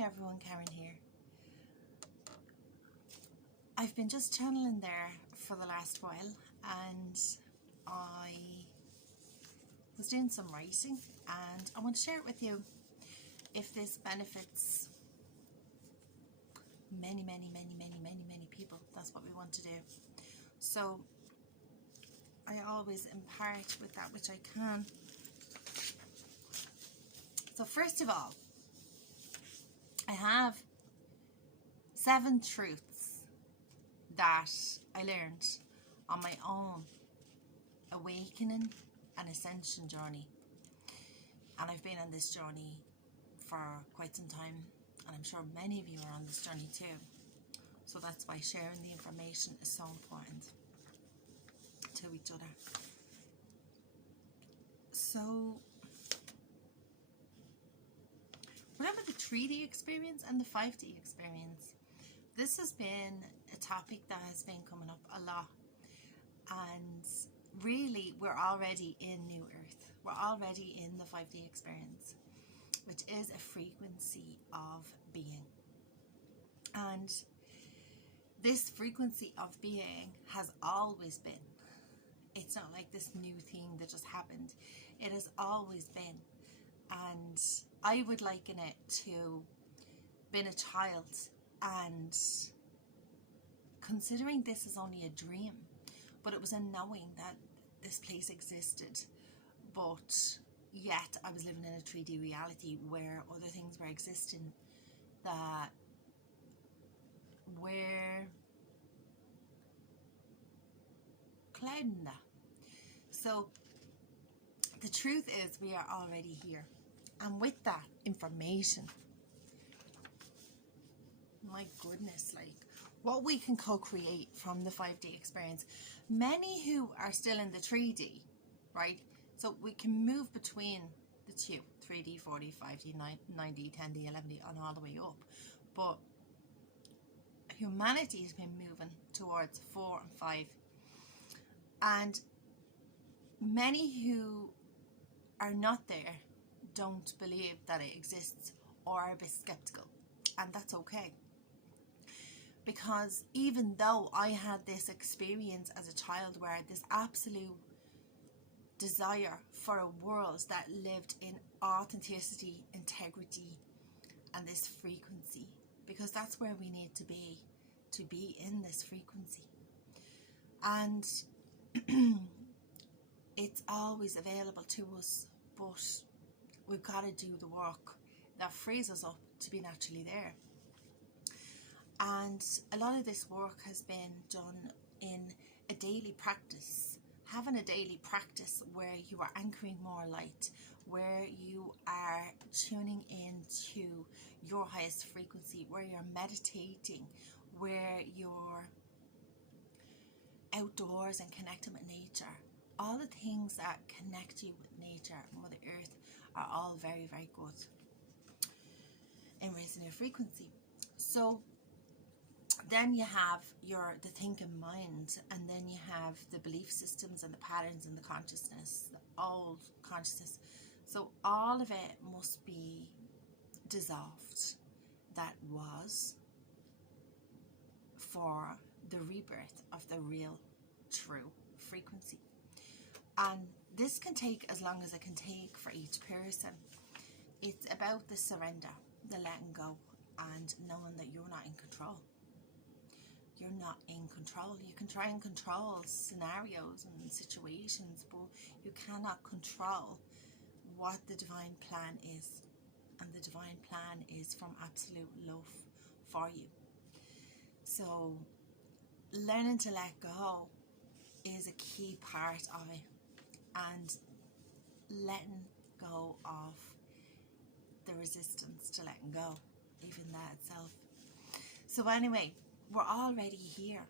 Hi everyone, Karen here. I've been just channeling there for the last while, and I was doing some writing, and I want to share it with you if this benefits many people. That's what we want to do. So I always impart with that which I can. So first of all, I have 7 truths that I learned on my own awakening and ascension journey. And I've been on this journey for quite some time, and I'm sure many of you are on this journey too. So that's why sharing the information is so important to each other. So remember the 3D experience and the 5D experience. This has been a topic that has been coming up a lot, and really we're already in New Earth. We're already in the 5D experience, which is a frequency of being. And this frequency of being has always been. It's not like this new thing that just happened. It has always been. And I would liken it to being a child and considering this is only a dream, but it was a knowing that this place existed, but yet I was living in a 3D reality where other things were existing that were clouding that. So the truth is we are already here, and with that information, my goodness, like what we can co-create from the 5D experience. Many who are still in the 3D, right? So we can move between the two, 3D, 4D, 5D, 9D, 10D, 11D, and all the way up. But humanity has been moving towards 4 and 5. And many who are not there don't believe that it exists or are a bit skeptical. And that's okay. Because even though I had this experience as a child where I had this absolute desire for a world that lived in authenticity, integrity, and this frequency, because that's where we need to be in this frequency. And it's always available to us, but we've got to do the work that frees us up to be naturally there. And a lot of this work has been done in a daily practice, having a daily practice where you are anchoring more light, where you are tuning into your highest frequency, where you're meditating, where you're outdoors and connecting with nature. All the things that connect you with nature, Mother Earth, are all very, very good in raising your frequency. So then you have the thinking mind, and then you have the belief systems and the patterns and the consciousness, the old consciousness. So all of it must be dissolved. That was for the rebirth of the real, true frequency. And this can take as long as it can take for each person. It's about the surrender, the letting go, and knowing that you're not in control. You're not in control. You can try and control scenarios and situations, but you cannot control what the divine plan is. And the divine plan is from absolute love for you. So learning to let go is a key part of it, and letting go of the resistance to letting go, even that itself. So anyway, we're already here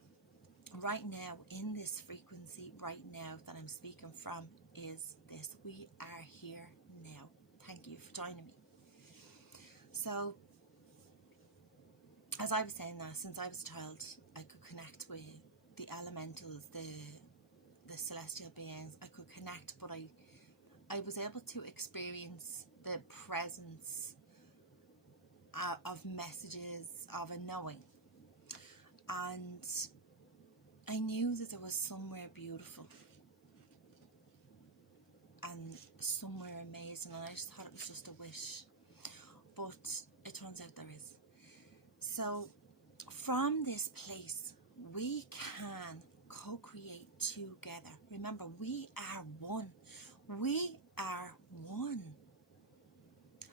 right now in this frequency. Right now that I'm speaking from is this. We are here now. Thank you for joining me. So as I was saying that, since I was a child, I could connect with the elementals, the celestial beings. I could connect, but I was able to experience the presence of messages, of a knowing. And I knew that there was somewhere beautiful and somewhere amazing, and I just thought it was just a wish. But it turns out there is. So from this place, we can co-create together. Remember, we are one. We are one.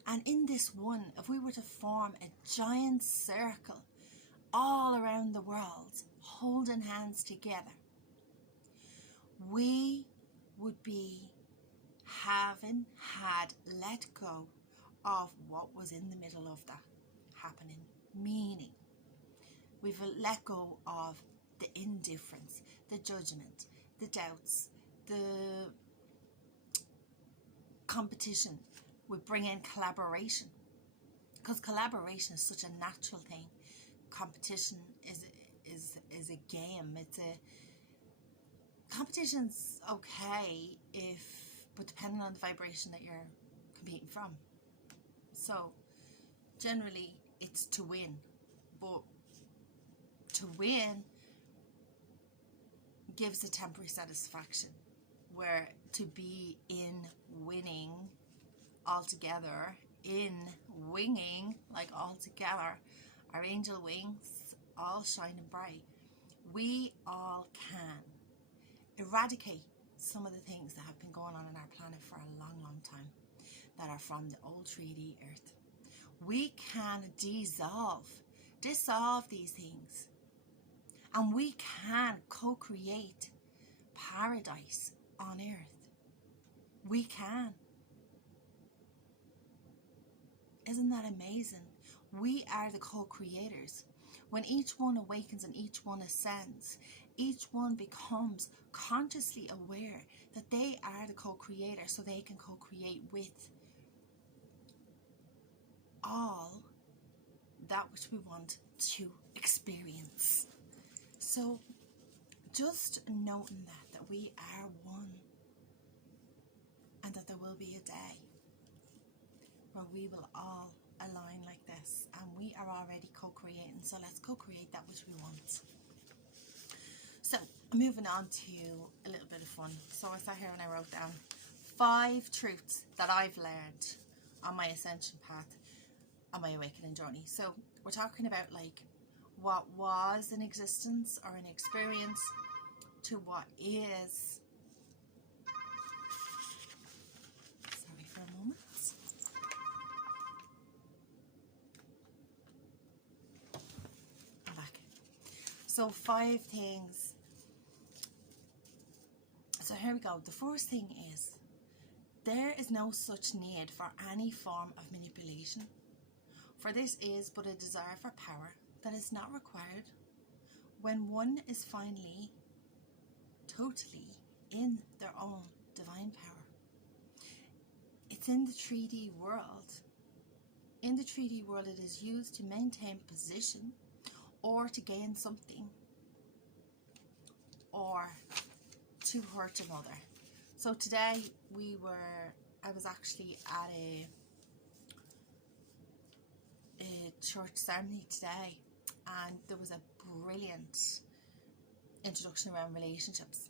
And in this one, if we were to form a giant circle all around the world, holding hands together, we would be having had let go of what was in the middle of that happening. Meaning, we've let go of the indifference, the judgment, the doubts, the competition. We bring in collaboration, because collaboration is such a natural thing. Competition is a game. Competition's okay but depending on the vibration that you're competing from. So generally it's to win, but to win gives a temporary satisfaction, where to be in winning altogether, in winging, like all together, our angel wings all shining bright, we all can eradicate some of the things that have been going on our planet for a long time, that are from the old 3D earth. We can dissolve these things, and we can co-create paradise on earth. We can. Isn't that amazing? We are the co-creators. When each one awakens and each one ascends, each one becomes consciously aware that they are the co-creator, so they can co-create with all that which we want to experience. So just noting that we are one, and that there will be a day where we will all align like this, and we are already co-creating. So let's co-create that which we want. So moving on to a little bit of fun. So I sat here and I wrote down 5 truths that I've learned on my ascension path, on my awakening journey. So we're talking about like what was in existence or an experience to what is. Sorry for a moment. I'm back. So 5 things. So here we go. The first thing is, there is no such need for any form of manipulation, for this is but a desire for power that is not required when one is finally totally in their own divine power. It's in the 3D world. In the 3D world, it is used to maintain position or to gain something or to hurt another. So today I was actually at a church ceremony today, and there was a brilliant introduction around relationships,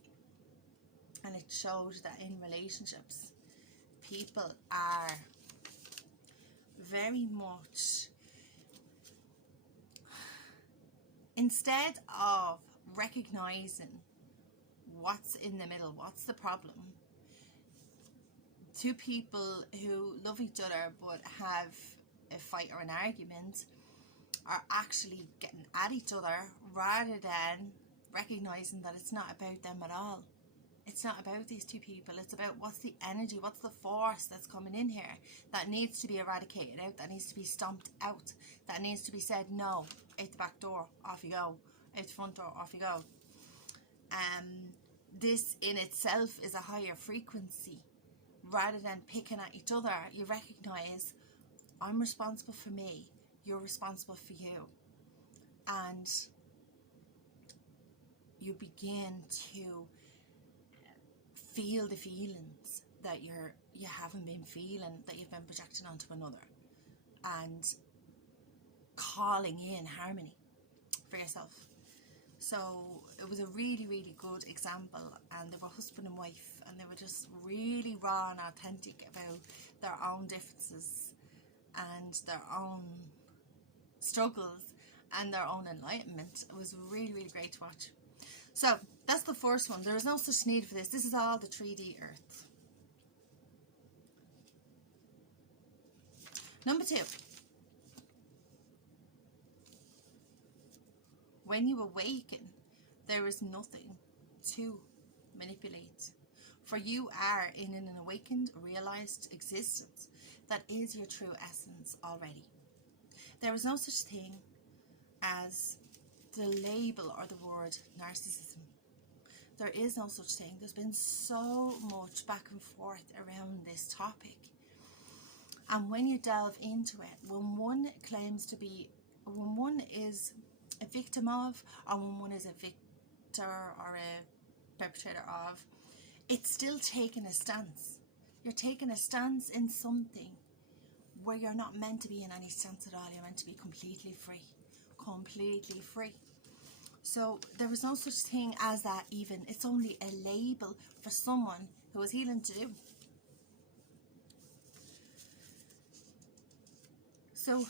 and it showed that in relationships people are very much, instead of recognizing what's in the middle, what's the problem, 2 people who love each other but have a fight or an argument are actually getting at each other, rather than recognizing that it's not about them at all. It's not about these 2 people. It's about what's the energy, what's the force that's coming in here that needs to be eradicated out, that needs to be stomped out, that needs to be said no, out the back door, off you go, out the front door, off you go. This in itself is a higher frequency. Rather than picking at each other, you recognize, I'm responsible for me, you're responsible for you, and you begin to feel the feelings that you haven't been feeling, that you've been projecting onto another. And calling in harmony for yourself. So it was a really, really good example, and they were husband and wife, and they were just really raw and authentic about their own differences and their own struggles and their own enlightenment. It was really, really great to watch. So that's the first one. There is no such need for this. This is all the 3D earth. Number 2. When you awaken, there is nothing to manipulate. For you are in an awakened, realized existence that is your true essence already. There is no such thing as the label or the word narcissism. There is no such thing. There's been so much back and forth around this topic. And when you delve into it, when one claims to be, when one is a victim of, or when one is a victor or a perpetrator of, it's still taking a stance. You're taking a stance in something where you're not meant to be in any stance at all. You're meant to be completely free. Completely free. So there is no such thing as that even. It's only a label for someone who has healing to do. So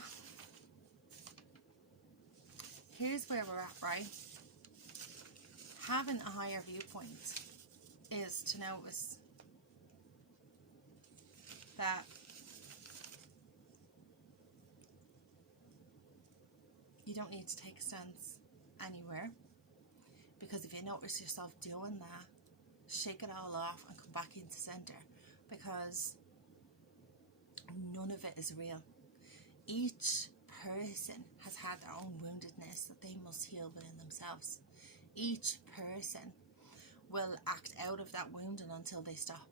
here's where we're at, right? Having a higher viewpoint is to notice that you don't need to take a stance anywhere, because if you notice yourself doing that, shake it all off and come back into center, because none of it is real. Each person has had their own woundedness that they must heal within themselves. Each person will act out of that wounding until they stop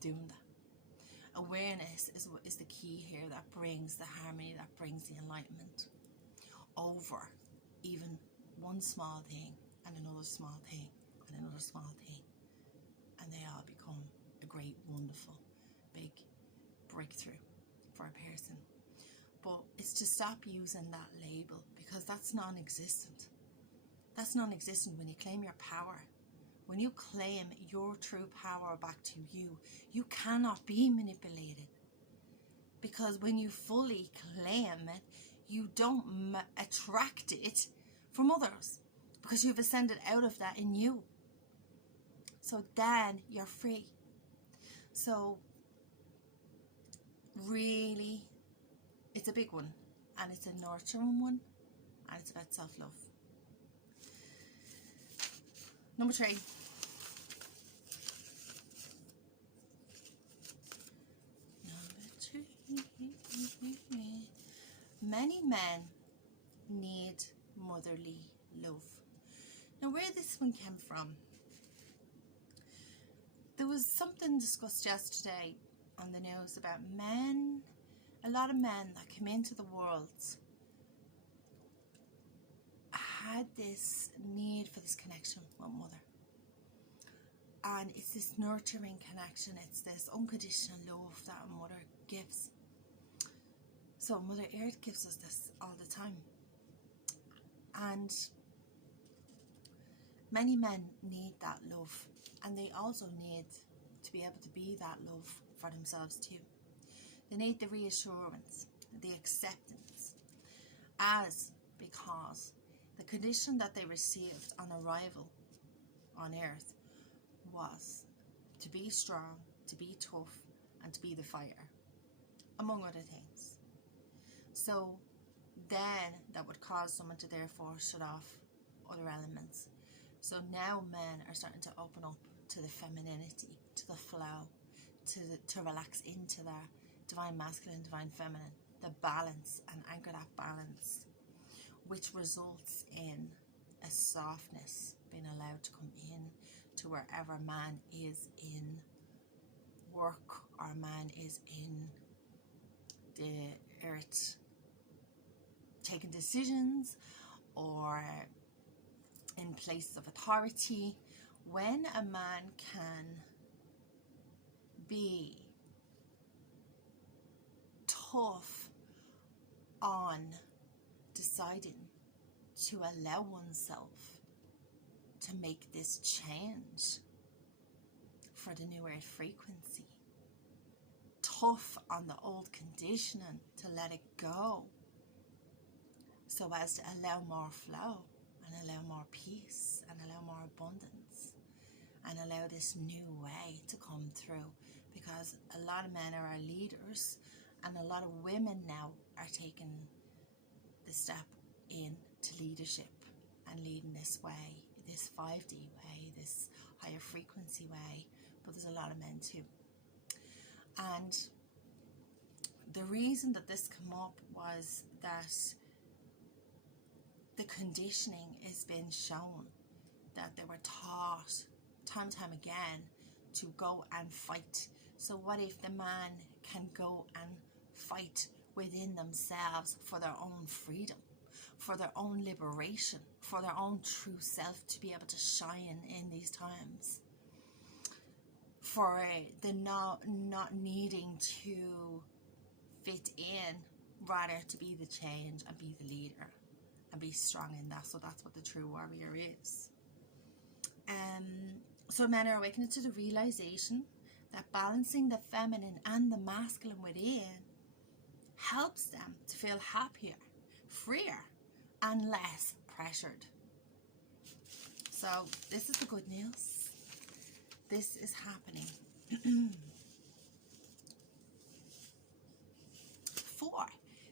doing that. Awareness is the key here that brings the harmony, that brings the enlightenment over even one small thing and another small thing and another small thing, and they all become a great, wonderful, big breakthrough for a person. But it's to stop using that label, because that's non-existent. That's non-existent. When you claim your power, when you claim your true power back to you, you cannot be manipulated. Because when you fully claim it, you don't attract it from others, because you've ascended out of that in you. So then you're free. So really, it's a big one, and it's a nurturing one, and it's about self-love. Number 3. Many men need motherly love. Now, where this one came from, there was something discussed yesterday on the news about men. A lot of men that came into the world had this need for this connection with mother. And it's this nurturing connection. It's this unconditional love that a mother gives. So Mother Earth gives us this all the time. And many men need that love. And they also need to be able to be that love for themselves too. They need the reassurance, the acceptance, because the condition that they received on arrival on Earth was to be strong, to be tough, and to be the fighter, among other things. So then that would cause someone to therefore shut off other elements. So now men are starting to open up to the femininity, to the flow, to relax into their divine masculine, divine feminine, the balance, and anchor that balance, which results in a softness being allowed to come in to wherever man is in work, or man is in the earth taking decisions, or in places of authority. When a man can be tough on deciding to allow oneself to make this change for the new earth frequency. Tough on the old conditioning, to let it go, so as to allow more flow and allow more peace and allow more abundance and allow this new way to come through. Because a lot of men are our leaders, and a lot of women now are taking the step into leadership and leading this way, this 5D way, this higher frequency way. But there's a lot of men too. And the reason that this came up was that the conditioning is being shown, that they were taught time and time again to go and fight. So what if the man can go and fight within themselves for their own freedom, for their own liberation, for their own true self, to be able to shine in these times, for the not needing to fit in, rather to be the change and be the leader and be strong in that. So that's what the true warrior is. So men are awakening to the realization that balancing the feminine and the masculine within helps them to feel happier, freer, and less pressured. So this is the good news. This is happening. 4.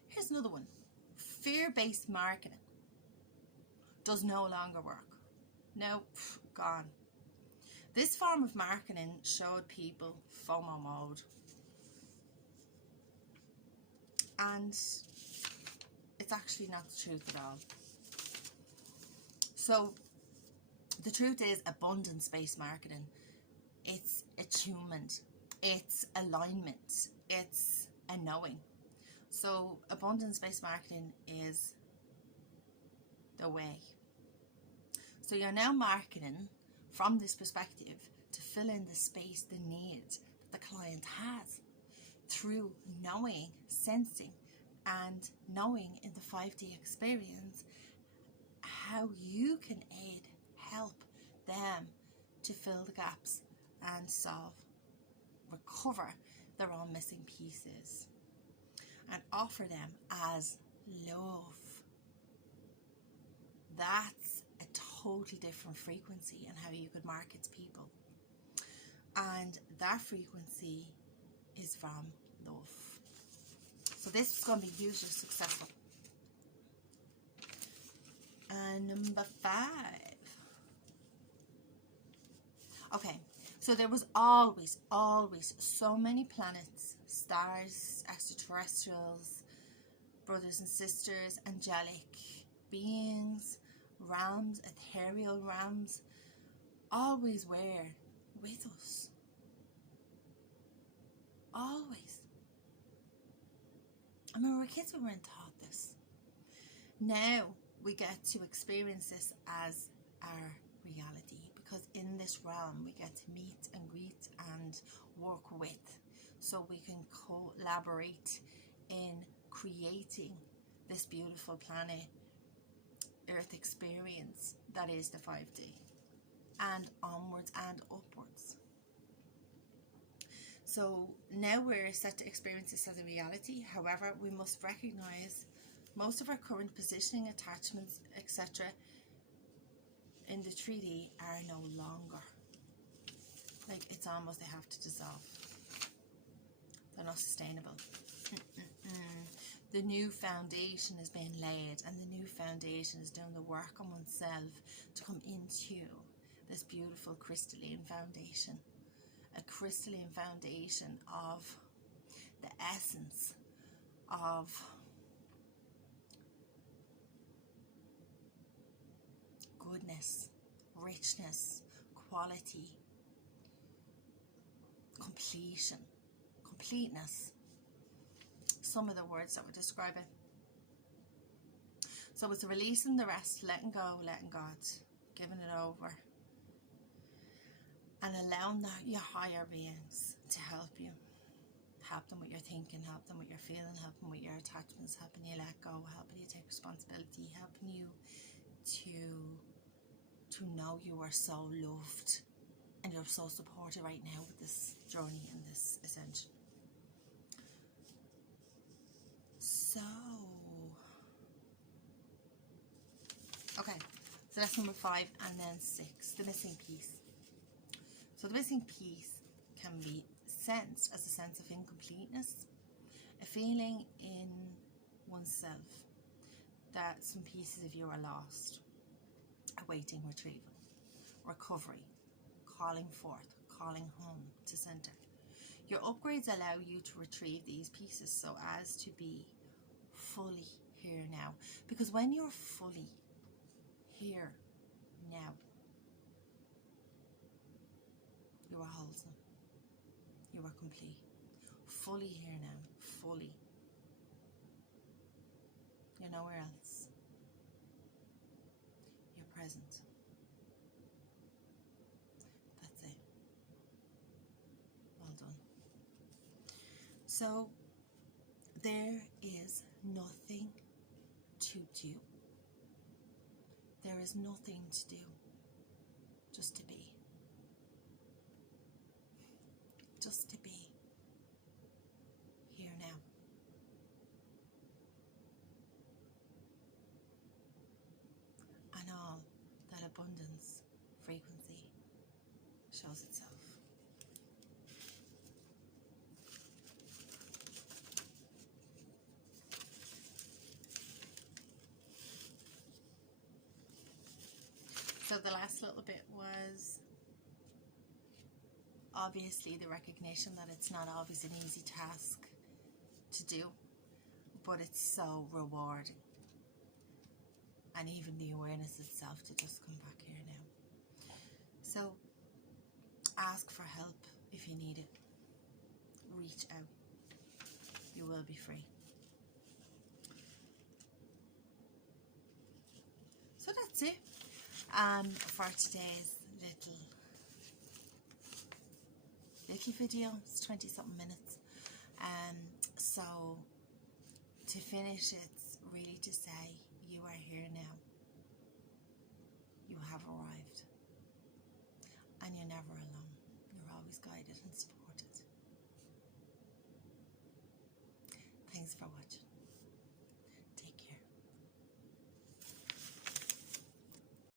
Here's another one. Fear-based marketing does no longer work. No, gone. This form of marketing showed people FOMO mode. And it's actually not the truth at all. So the truth is, abundance-based marketing, it's attunement, it's alignment, it's a knowing. So abundance-based marketing is the way. So you're now marketing from this perspective to fill in the space, the need that the client has, through knowing, sensing, and knowing in the 5D experience how you can aid, help them to fill the gaps and solve, recover their own missing pieces, and offer them as love. That's a totally different frequency in how you could market to people. And that frequency is from love. So this is going to be hugely successful. And number 5. Okay, so there was always so many planets, stars, extraterrestrials, brothers and sisters, angelic beings, realms, ethereal realms, always were with us. Always. I mean, when we were kids, we weren't taught this. Now we get to experience this as our reality, because in this realm we get to meet and greet and work with, so we can collaborate in creating this beautiful planet Earth experience that is the 5D, and onwards and upwards. So now we're set to experience this as a reality. However, we must recognize most of our current positioning, attachments, etc. in the 3D are no longer. Like, it's almost, they have to dissolve. They're not sustainable. The new foundation is being laid, and the new foundation is doing the work on oneself to come into this beautiful crystalline foundation. A crystalline foundation of the essence of goodness, richness, quality, completion, completeness. Some of the words that would describe it. So it's releasing the rest, letting go, letting God, giving it over, and allowing your higher beings to help you help them with your thinking, help them with your feeling, help them with your attachments, helping you let go, helping you take responsibility, helping you to know you are so loved and you're so supported right now with this journey and this ascension. So, okay, so that's number 5, and then 6, the missing piece. So the missing piece can be sensed as a sense of incompleteness, a feeling in oneself that some pieces of you are lost, awaiting retrieval, recovery, calling forth, calling home to center. Your upgrades allow you to retrieve these pieces so as to be fully here now. Because when you're fully here now, you are wholesome, you are complete, fully here now, fully. You're nowhere else. You're present. That's it. Well done. So, there is nothing to do. There is nothing to do. Just to be. Just to be. Here now. And all that abundance frequency shows itself. So the last little bit was obviously the recognition that it's not always an easy task to do, but it's so rewarding. And even the awareness itself to just come back here now. So ask for help if you need it. Reach out. You will be free. So that's it for today's little video. It's 20 something minutes. So to finish, it's really to say you are here now. You have arrived. And you're never alone. You're always guided and supported. Thanks for watching.